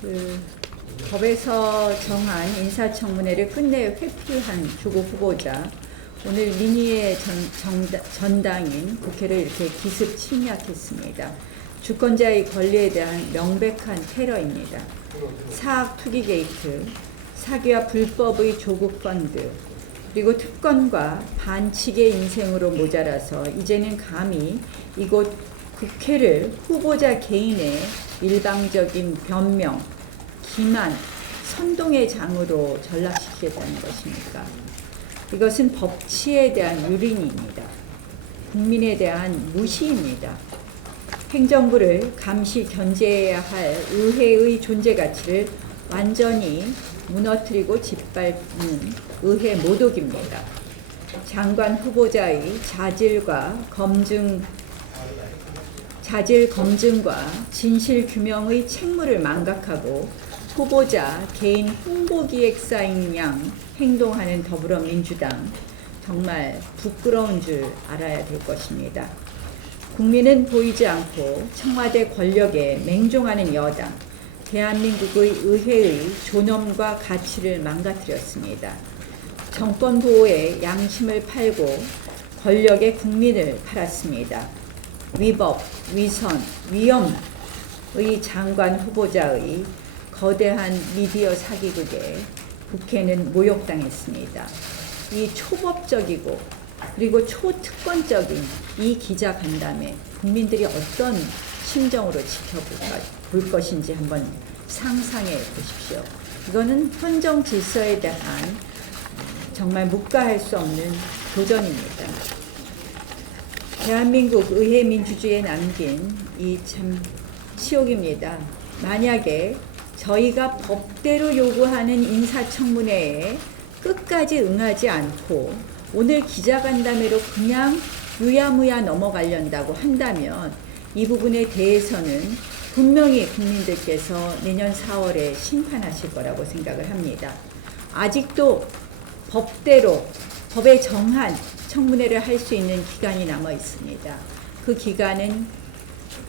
그 법에서 정한 인사청문회를 끝내 회피한 조국 후보자 오늘 민의의 전, 전당인 국회를 이렇게 기습 침략했습니다. 주권자의 권리에 대한 명백한 테러입니다. 사학 투기 게이트, 사기와 불법의 조국 펀드, 그리고 특권과 반칙의 인생으로 모자라서 이제는 감히 이곳 국회를 후보자 개인의 일방적인 변명, 기만, 선동의 장으로 전락시키겠다는 것입니까? 이것은 법치에 대한 유린입니다. 국민에 대한 무시입니다. 행정부를 감시 견제해야 할 의회의 존재 가치를 완전히 무너뜨리고 짓밟는 의회 모독입니다. 장관 후보자의 자질과 검증 자질 검증과 진실 규명의 책무를 망각하고 후보자 개인 홍보 기획사인 양 행동하는 더불어민주당 정말 부끄러운 줄 알아야 될 것입니다. 국민은 보이지 않고 청와대 권력에 맹종하는 여당, 대한민국의 의회의 존엄과 가치를 망가뜨렸습니다. 정권 보호에 양심을 팔고 권력에 국민을 팔았습니다. 위법, 위선, 위험의 장관 후보자의 거대한 미디어 사기극에 국회는 모욕당했습니다. 이 초법적이고 그리고 초특권적인 이 기자 간담회 국민들이 어떤 심정으로 지켜볼까 볼 것인지 한번 상상해 보십시오. 이거는 헌정 질서에 대한 정말 묵과할 수 없는 도전입니다. 대한민국 의회 민주주의에 남긴 이 참 치욕입니다. 만약에 저희가 법대로 요구하는 인사청문회에 끝까지 응하지 않고 오늘 기자간담회로 그냥 유야무야 넘어가련다고 한다면 이 부분에 대해서는 분명히 국민들께서 내년 4월에 심판하실 거라고 생각을 합니다. 아직도 법대로 법에 정한 청문회를 할 수 있는 기간이 남아 있습니다. 그 기간은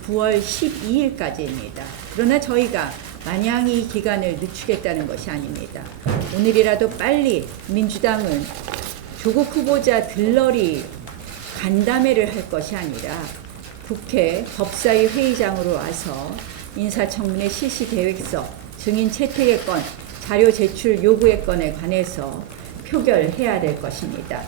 9월 12일까지입니다. 그러나 저희가 마냥 이 기간을 늦추겠다는 것이 아닙니다. 오늘이라도 빨리 민주당은 조국 후보자 들러리 간담회를 할 것이 아니라 국회 법사위 회의장으로 와서 인사청문회 실시 계획서, 증인 채택의 건, 자료 제출 요구의 건에 관해서 표결해야 될 것입니다.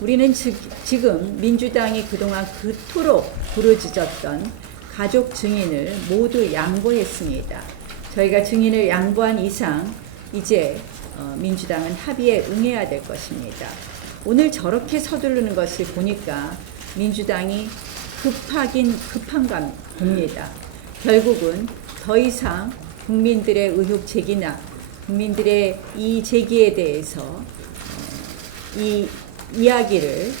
우리는 지, 지금 민주당이 그동안 그토록 부르짖었던 가족 증인을 모두 양보했습니다. 저희가 증인을 양보한 이상 이제 어, 민주당은 합의에 응해야 될 것입니다. 오늘 저렇게 서두르는 것을 보니까 민주당이 급하긴 급한가 봅니다. 결국은 더 이상 국민들의 의혹 제기나 국민들의 이 제기에 대해서 어, 이 이야기를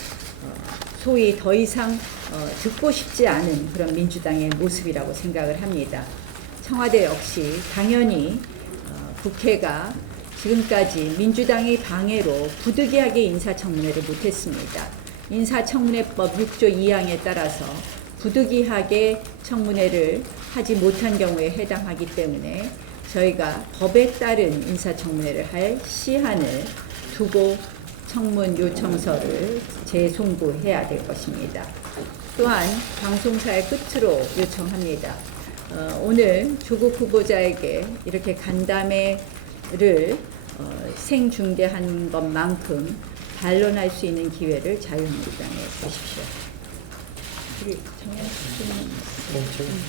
어, 소위 더 이상 어, 듣고 싶지 않은 그런 민주당의 모습이라고 생각을 합니다. 청와대 역시 당연히 어, 국회가 지금까지 민주당의 방해로 부득이하게 인사청문회를 못했습니다. 인사청문회법 6조 2항에 따라서 부득이하게 청문회를 하지 못한 경우에 해당하기 때문에 저희가 법에 따른 인사청문회를 할 시한을 두고 청문 요청서를 재송부해야 될 것입니다. 또한 방송사의 끝으로 요청합니다. 어, 오늘 조국 후보자에게 이렇게 간담회를 어, 생중계한 것만큼 반론할 수 있는 기회를 자유한국당에 주십시오.